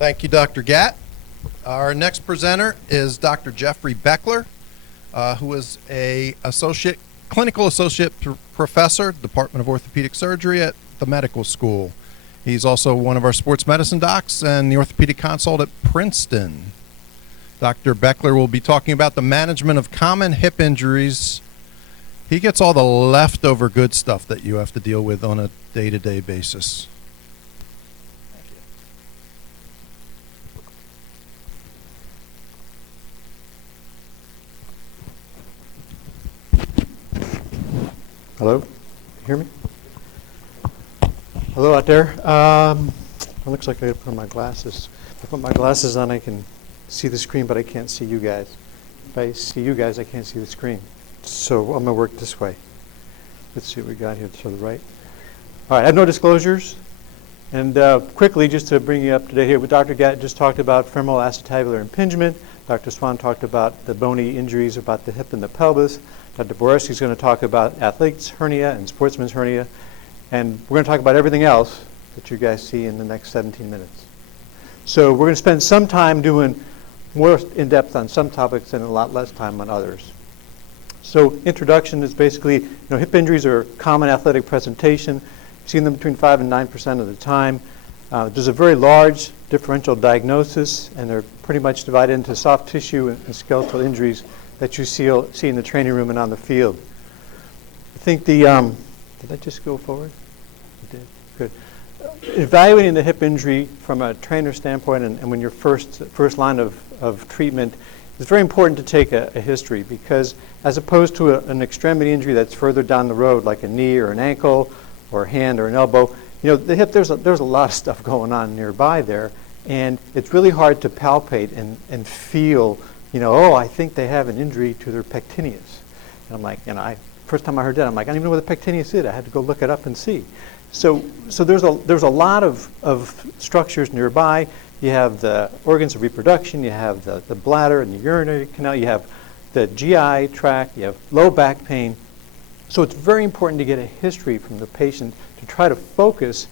Thank you, Dr. Gatt. Our next presenter is Dr. Jeffery Bechler, who is a clinical associate professor, Department of Orthopedic Surgery at the medical school. He's also one of our sports medicine docs and the orthopedic consult at Princeton. Dr. Bechler will be talking about the management of common hip injuries. He gets all the leftover good stuff that you have to deal with on a day-to-day basis. Hello? Can you hear me? Hello out there. It looks like I gotta put on my glasses. If I put my glasses on, I can see the screen, but I can't see you guys. If I see you guys, I can't see the screen. So I'm gonna work this way. Let's see what we got here to the right. All right, I have no disclosures. And quickly, just to bring you up to date here, Dr. Gatt just talked about femoral acetabular impingement. Dr. Swan talked about the bony injuries about the hip and the pelvis. Dr. Borowski is going to talk about athlete's hernia and sportsman's hernia. And we're going to talk about everything else that you guys see in the next 17 minutes. So we're going to spend some time doing more in-depth on some topics and a lot less time on others. So introduction is basically, hip injuries are a common athletic presentation. You've seen them between 5 and 9% of the time. There's a very large differential diagnosis, and they're pretty much divided into soft tissue and skeletal injuries that you see in the training room and on the field. I think did I just go forward? I did, good. Evaluating the hip injury from a trainer standpoint and when your first line of treatment, it's very important to take a history, because as opposed to an extremity injury that's further down the road, like a knee or an ankle or a hand or an elbow, the hip, there's a lot of stuff going on nearby there, and it's really hard to palpate and feel, oh, I think they have an injury to their pectineus. And I'm like, first time I heard that, I'm like, I don't even know what the pectineus is. I had to go look it up and see. So there's a lot of structures nearby. You have the organs of reproduction, you have the bladder and the urinary canal, you have the GI tract, you have low back pain. So it's very important to get a history from the patient to try to focus,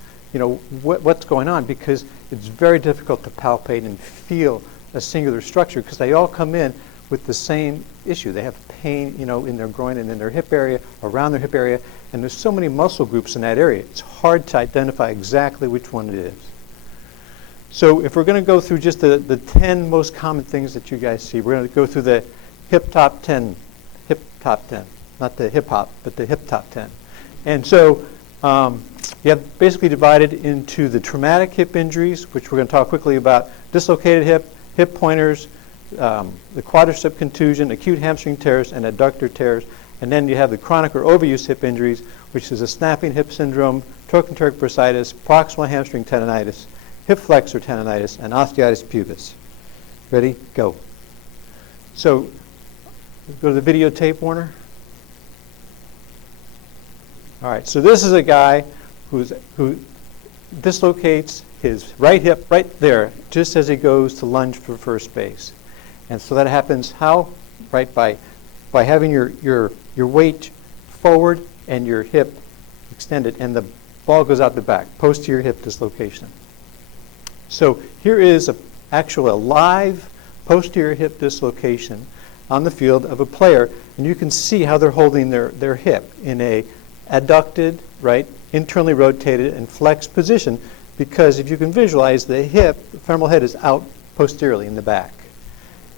what's going on, because it's very difficult to palpate and feel a singular structure, because they all come in with the same issue. They have pain, in their groin and in their hip area, around their hip area, and there's so many muscle groups in that area. It's hard to identify exactly which one it is. So if we're going to go through just the 10 most common things that you guys see, we're going to go through the hip top 10, not the hip hop, but the hip top 10. And so you have basically divided into the traumatic hip injuries, which we're going to talk quickly about: dislocated hip pointers, the quadricep contusion, acute hamstring tears, and adductor tears. And then you have the chronic or overuse hip injuries, which is a snapping hip syndrome, trochanteric bursitis, proximal hamstring tendonitis, hip flexor tendonitis, and osteitis pubis. Ready? Go. So go to the videotape, Warner. All right, so this is a guy who dislocates his right hip right there just as he goes to lunge for first base. And so that happens how? Right, by having your weight forward and your hip extended, and the ball goes out the back, posterior hip dislocation. So here is a live posterior hip dislocation on the field of a player, and you can see how they're holding their hip in a adducted, right, internally rotated and flexed position, because if you can visualize, the femoral head is out posteriorly in the back.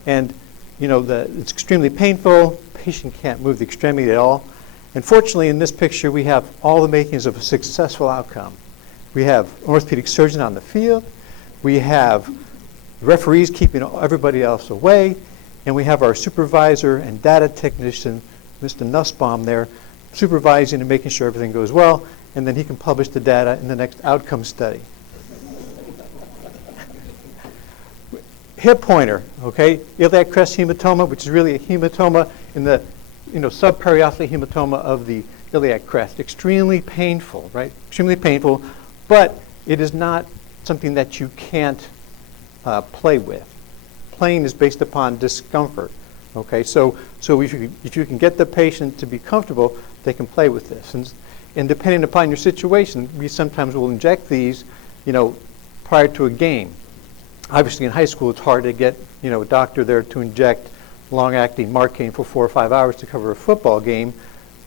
And it's extremely painful. Patient can't move the extremity at all. And fortunately, in this picture, we have all the makings of a successful outcome. We have an orthopedic surgeon on the field. We have referees keeping everybody else away. And we have our supervisor and data technician, Mr. Nussbaum there, supervising and making sure everything goes well, and then he can publish the data in the next outcome study. Hip pointer, okay, iliac crest hematoma, which is really a hematoma in the subperiosteal hematoma of the iliac crest. Extremely painful, right? Extremely painful, but it is not something that you can't play with. Playing is based upon discomfort. Okay, so if you can get the patient to be comfortable, they can play with this. And depending upon your situation, we sometimes will inject these, prior to a game. Obviously, in high school, it's hard to get a doctor there to inject long-acting Marcaine for 4 or 5 hours to cover a football game.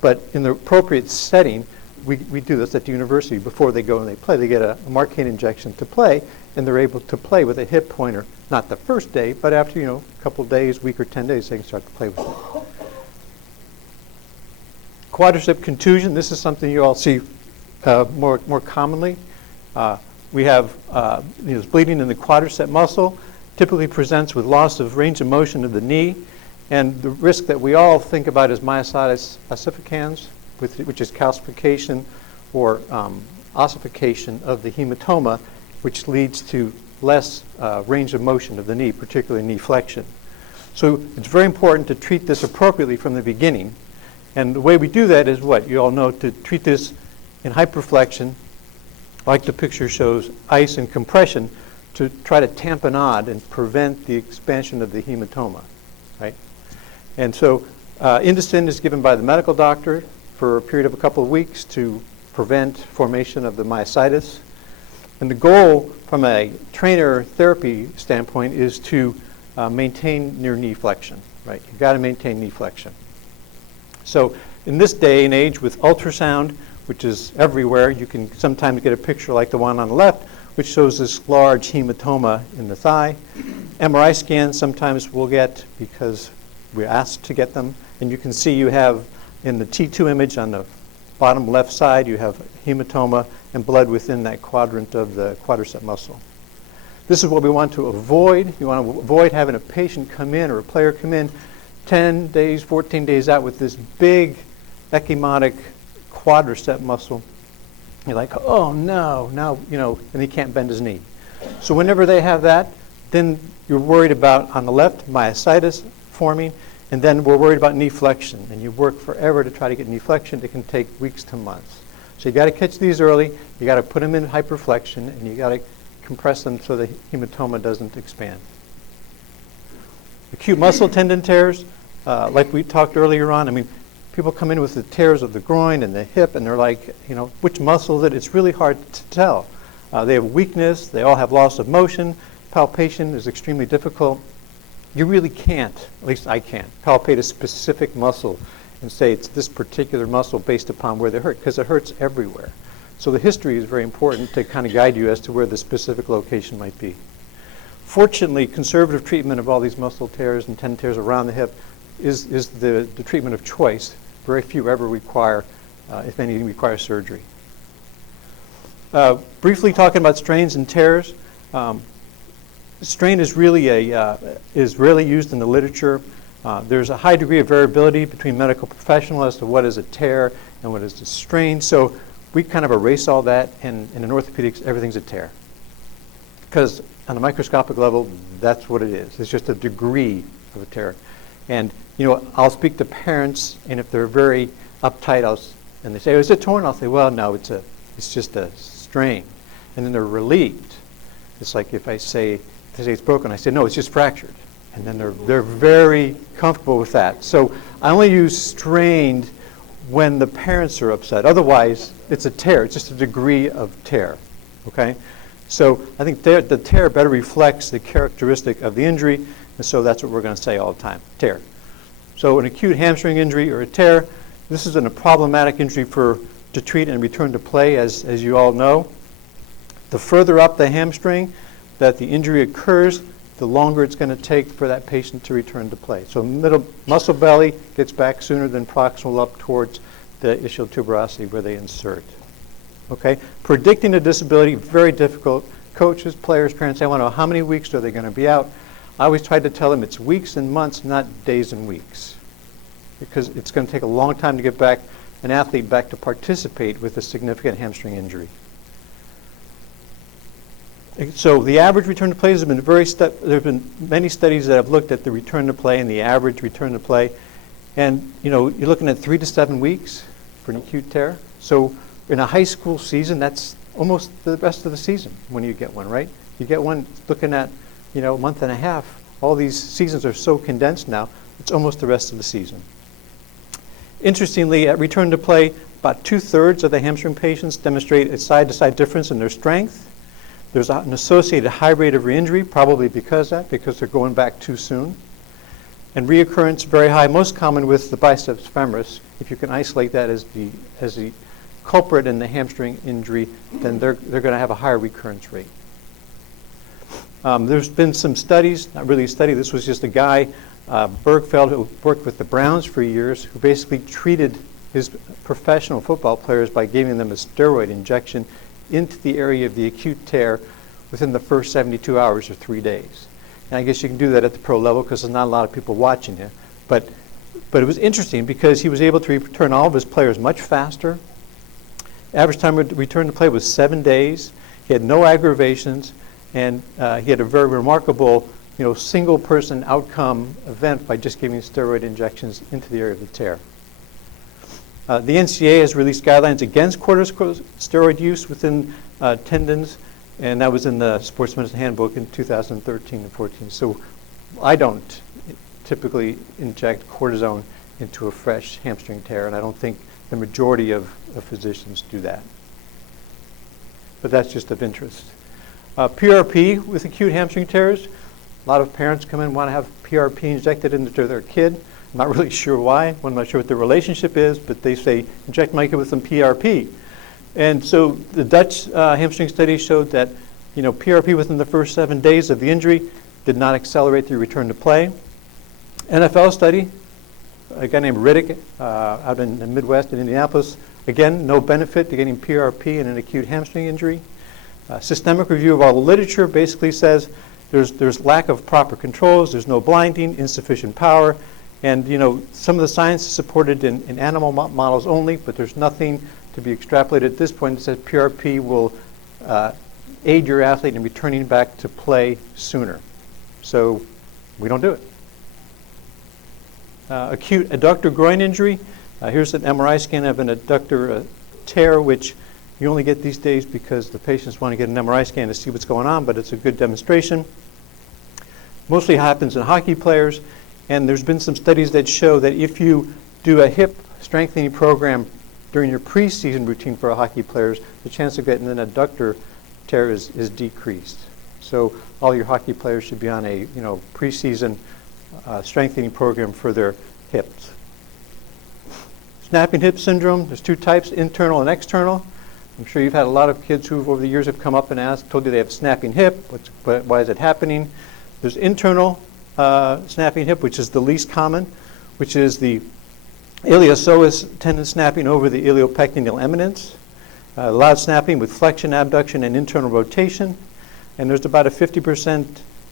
But in the appropriate setting, we do this at the university before they go and they play. They get a Marcaine injection to play, and they're able to play with a hip pointer. Not the first day, but after a couple days, week or 10 days, they can start to play with it. Quadricep contusion. This is something you all see more commonly. We have bleeding in the quadricep muscle. Typically presents with loss of range of motion of the knee, and the risk that we all think about is myositis ossificans, which is calcification or ossification of the hematoma, which leads to less range of motion of the knee, particularly knee flexion. So it's very important to treat this appropriately from the beginning. And the way we do that is what? You all know, to treat this in hyperflexion, like the picture shows, ice and compression, to try to tamponade and prevent the expansion of the hematoma, right? And so Indocin is given by the medical doctor for a period of a couple of weeks to prevent formation of the myositis. And the goal from a trainer therapy standpoint is to maintain near knee flexion, right? You've got to maintain knee flexion. So in this day and age with ultrasound, which is everywhere, you can sometimes get a picture like the one on the left, which shows this large hematoma in the thigh. MRI scans sometimes we'll get because we're asked to get them. And you can see you have in the T2 image on the bottom left side, you have hematoma and blood within that quadrant of the quadricep muscle. This is what we want to avoid. You want to avoid having a patient come in or a player come in 10 days, 14 days out with this big ecchymotic quadricep muscle. You're like, oh no, now, and he can't bend his knee. So whenever they have that, then you're worried about, on the left, myositis forming, and then we're worried about knee flexion. And you work forever to try to get knee flexion. It can take weeks to months. So you got to catch these early. You got to put them in hyperflexion, and you got to compress them so the hematoma doesn't expand. Acute muscle tendon tears, like we talked earlier on, people come in with the tears of the groin and the hip, and they're like, which muscle is it? It's really hard to tell. They have weakness. They all have loss of motion. Palpation is extremely difficult. You really can't, at least I can't, palpate a specific muscle and say it's this particular muscle based upon where they hurt, because it hurts everywhere. So the history is very important to kind of guide you as to where the specific location might be. Fortunately, conservative treatment of all these muscle tears and tendon tears around the hip is the treatment of choice. Very few ever require, if any, require surgery. Briefly talking about strains and tears. Strain is really is rarely used in the literature. There's a high degree of variability between medical professionals as to what is a tear and what is a strain. So we kind of erase all that, and in orthopedics, everything's a tear. Because on a microscopic level, that's what it is. It's just a degree of a tear. And I'll speak to parents, and if they're very uptight, and they say, "Oh, is it torn?" I'll say, "Well, no, it's just a strain," and then they're relieved. It's like if they say it's broken, I say, "No, it's just fractured," and then they're very comfortable with that. So I only use strained when the parents are upset. Otherwise, it's a tear. It's just a degree of tear. Okay, so I think the tear better reflects the characteristic of the injury, and so that's what we're going to say all the time: tear. So an acute hamstring injury or a tear, this is a problematic injury to treat and return to play, as you all know. The further up the hamstring that the injury occurs, the longer it's going to take for that patient to return to play. So middle muscle belly gets back sooner than proximal up towards the ischial tuberosity where they insert. Okay, predicting a disability, very difficult. Coaches, players, parents, they want to know how many weeks are they going to be out. I always try to tell them it's weeks and months, not days and weeks, because it's going to take a long time to get back an athlete back to participate with a significant hamstring injury. So the average return to play has been there have been many studies that have looked at the return to play and the average return to play, and you're looking at 3 to 7 weeks for an acute tear. So in a high school season, that's almost the rest of the season when you get one, right? You get one looking at a month and a half. All these seasons are so condensed now, it's almost the rest of the season. Interestingly, at return to play, about 2/3 of the hamstring patients demonstrate a side-to-side difference in their strength. There's an associated high rate of re-injury, probably because they're going back too soon. And reoccurrence very high, most common with the biceps femoris. If you can isolate that as the culprit in the hamstring injury, then they're going to have a higher recurrence rate. There's been some studies, not really a study, this was just a guy, Bergfeld, who worked with the Browns for years, who basically treated his professional football players by giving them a steroid injection into the area of the acute tear within the first 72 hours or 3 days. And I guess you can do that at the pro level because there's not a lot of people watching you. But it was interesting because he was able to return all of his players much faster. Average time to return to play was 7 days. He had no aggravations, and he had a very remarkable, single-person outcome event by just giving steroid injections into the area of the tear. The NCAA has released guidelines against corticosteroid use within tendons, and that was in the Sports Medicine Handbook in 2013 and 14. So I don't typically inject cortisone into a fresh hamstring tear, and I don't think the majority of physicians do that. But that's just of interest. PRP with acute hamstring tears. A lot of parents come in and want to have PRP injected into their kid. I'm not really sure why. I'm not sure what the relationship is, but they say, inject my kid with some PRP. And so the Dutch hamstring study showed that PRP within the first 7 days of the injury did not accelerate the return to play. NFL study, a guy named Riddick out in the Midwest in Indianapolis, again, no benefit to getting PRP in an acute hamstring injury. Systemic review of all the literature basically says there's lack of proper controls, there's no blinding, insufficient power, and some of the science is supported in animal models only, but there's nothing to be extrapolated at this point that says PRP will aid your athlete in returning back to play sooner. So we don't do it. Acute adductor groin injury. Here's an MRI scan of an adductor tear, which you only get these days because the patients want to get an MRI scan to see what's going on, but it's a good demonstration. Mostly happens in hockey players, and there's been some studies that show that if you do a hip strengthening program during your preseason routine for hockey players, the chance of getting an adductor tear is decreased. So all your hockey players should be on a preseason strengthening program for their hips. Snapping hip syndrome, there's two types, internal and external. I'm sure you've had a lot of kids who over the years have come up and told you they have snapping hip. Why is it happening? There's internal snapping hip, which is the least common, which is the iliopsoas tendon snapping over the iliopectineal eminence. A lot of snapping with flexion, abduction, and internal rotation. And there's about a 50%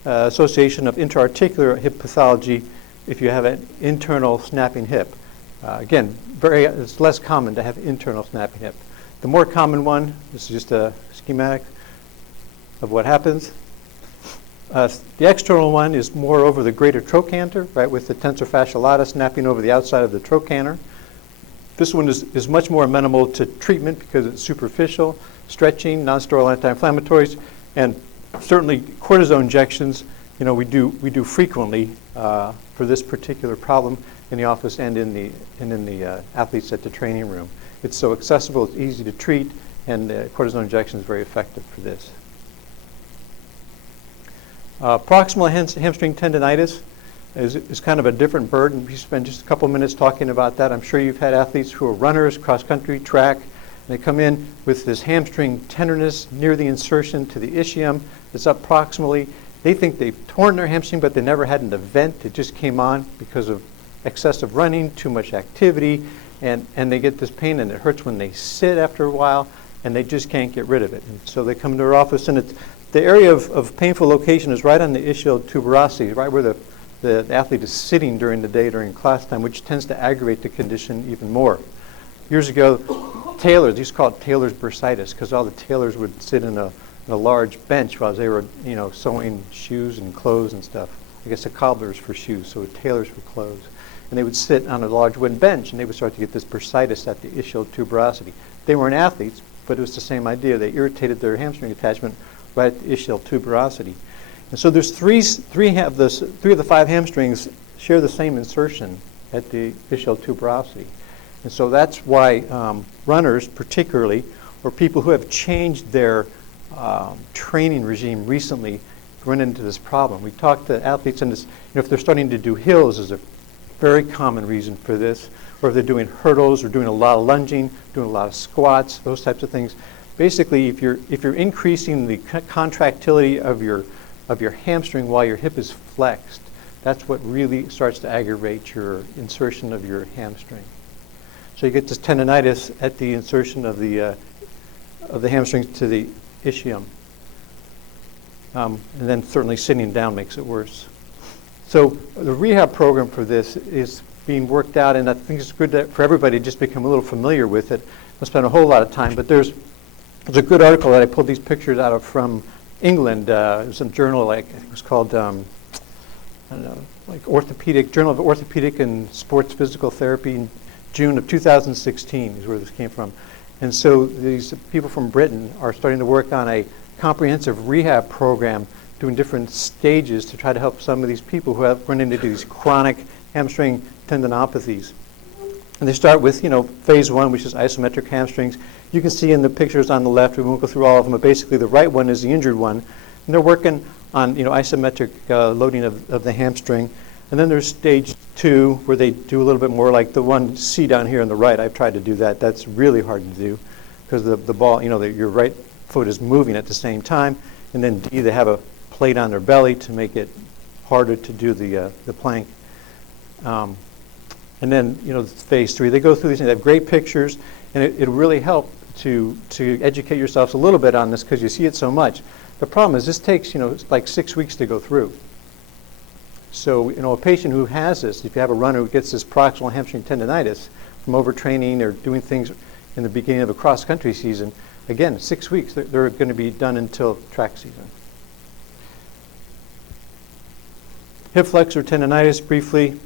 association of intra-articular hip pathology if you have an internal snapping hip. Again, it's less common to have internal snapping hip. The more common one, this is just a schematic of what happens. The external one is more over the greater trochanter, right, with the tensor fasciae lata snapping over the outside of the trochanter. This one is much more amenable to treatment because it's superficial, stretching, non-steroidal anti-inflammatories, and certainly cortisone injections. We do frequently for this particular problem in the office and in the athletes at the training room. It's so accessible, it's easy to treat, and cortisone injection is very effective for this. Proximal hamstring tendonitis is kind of a different bird, and we spend just a couple minutes talking about that. I'm sure you've had athletes who are runners, cross-country, track, and they come in with this hamstring tenderness near the insertion to the ischium. It's up proximally. They think they've torn their hamstring, but they never had an event. It just came on because of excessive running, too much activity, and they get this pain, and it hurts when they sit after a while, and they just can't get rid of it. And so they come to our office, and the area of painful location is right on the ischial tuberosity, right where the athlete is sitting during the day during class time, which tends to aggravate the condition even more. Years ago, tailors, these called tailors' bursitis, because all the tailors would sit in a large bench while they were sewing shoes and clothes and stuff. I guess the cobblers for shoes, so tailors for clothes. And they would sit on a large wooden bench, and they would start to get this bursitis at the ischial tuberosity. They weren't athletes, but it was the same idea. They irritated their hamstring attachment right at the ischial tuberosity. And so there's three of the five hamstrings share the same insertion at the ischial tuberosity. And so that's why runners particularly, or people who have changed their training regime recently run into this problem. We talked to athletes, and if they're starting to do hills, is a very common reason for this, or if they're doing hurdles or doing a lot of lunging, doing a lot of squats, those types of things. Basically, if you're increasing the contractility of your hamstring while your hip is flexed, that's what really starts to aggravate your insertion of your hamstring. So you get this tendonitis at the insertion of the hamstring to the ischium. And then certainly sitting down makes it worse. So the rehab program for this is being worked out, and I think it's good for everybody to just become a little familiar with it. I'll spend a whole lot of time, but there's a good article that I pulled these pictures out of from England. It was a journal, it was called, I don't know, like Journal of Orthopedic and Sports Physical Therapy in June of 2016 is where this came from. And so these people from Britain are starting to work on a comprehensive rehab program, doing different stages to try to help some of these people who have run into these chronic hamstring tendinopathies. And they start with, phase one, which is isometric hamstrings. You can see in the pictures on the left, we won't go through all of them, but basically the right one is the injured one. And they're working on, isometric loading of the hamstring. And then there's stage two, where they do a little bit more like the one C down here on the right. I've tried to do that. That's really hard to do because the ball, your right foot is moving at the same time. And then D, they have a plate on their belly to make it harder to do the plank. And then, phase three, they go through these things. They have great pictures, and it really help to educate yourselves a little bit on this because you see it so much. The problem is this takes, like 6 weeks to go through. So, a patient who has this, if you have a runner who gets this proximal hamstring tendonitis from overtraining or doing things in the beginning of a cross-country season, again, 6 weeks, they're going to be done until track season. Hip flexor tendonitis, briefly,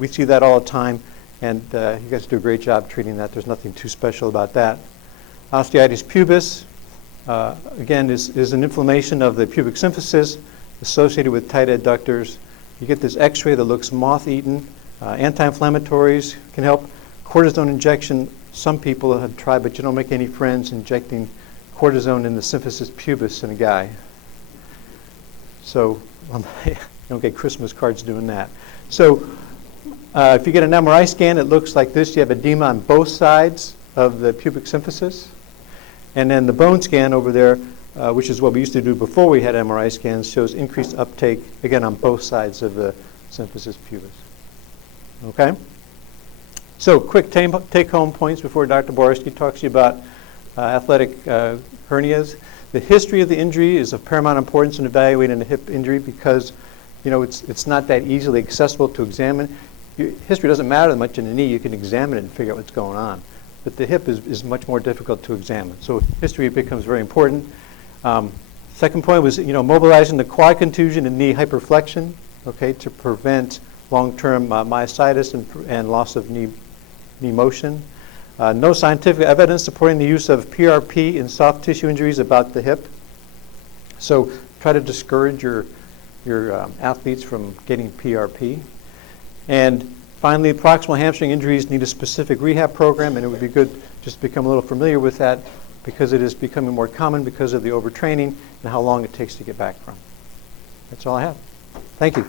we see that all the time, and you guys do a great job treating that. There's nothing too special about that. Osteitis pubis, again, is an inflammation of the pubic symphysis associated with tight adductors. You get this x-ray that looks moth-eaten. Anti-inflammatories can help. Cortisone injection, some people have tried, but you don't make any friends injecting cortisone in the symphysis pubis in a guy. So, you don't get Christmas cards doing that. So if you get an MRI scan, it looks like this. You have edema on both sides of the pubic symphysis. And then the bone scan over there, which is what we used to do before we had MRI scans, shows increased uptake, again, on both sides of the symphysis pubis. Okay? So quick take-home points before Dr. Borski talks to you about athletic hernias. The history of the injury is of paramount importance in evaluating a hip injury because it's not that easily accessible to examine. History doesn't matter that much in the knee. You can examine it and figure out what's going on. But the hip is much more difficult to examine. So history becomes very important. Second point was, mobilizing the quad contusion and knee hyperflexion, okay, to prevent long-term myositis and loss of knee motion. No scientific evidence supporting the use of PRP in soft tissue injuries about the hip. So try to discourage your athletes from getting PRP. And finally, proximal hamstring injuries need a specific rehab program, and it would be good just to become a little familiar with that because it is becoming more common because of the overtraining and how long it takes to get back from. That's all I have. Thank you.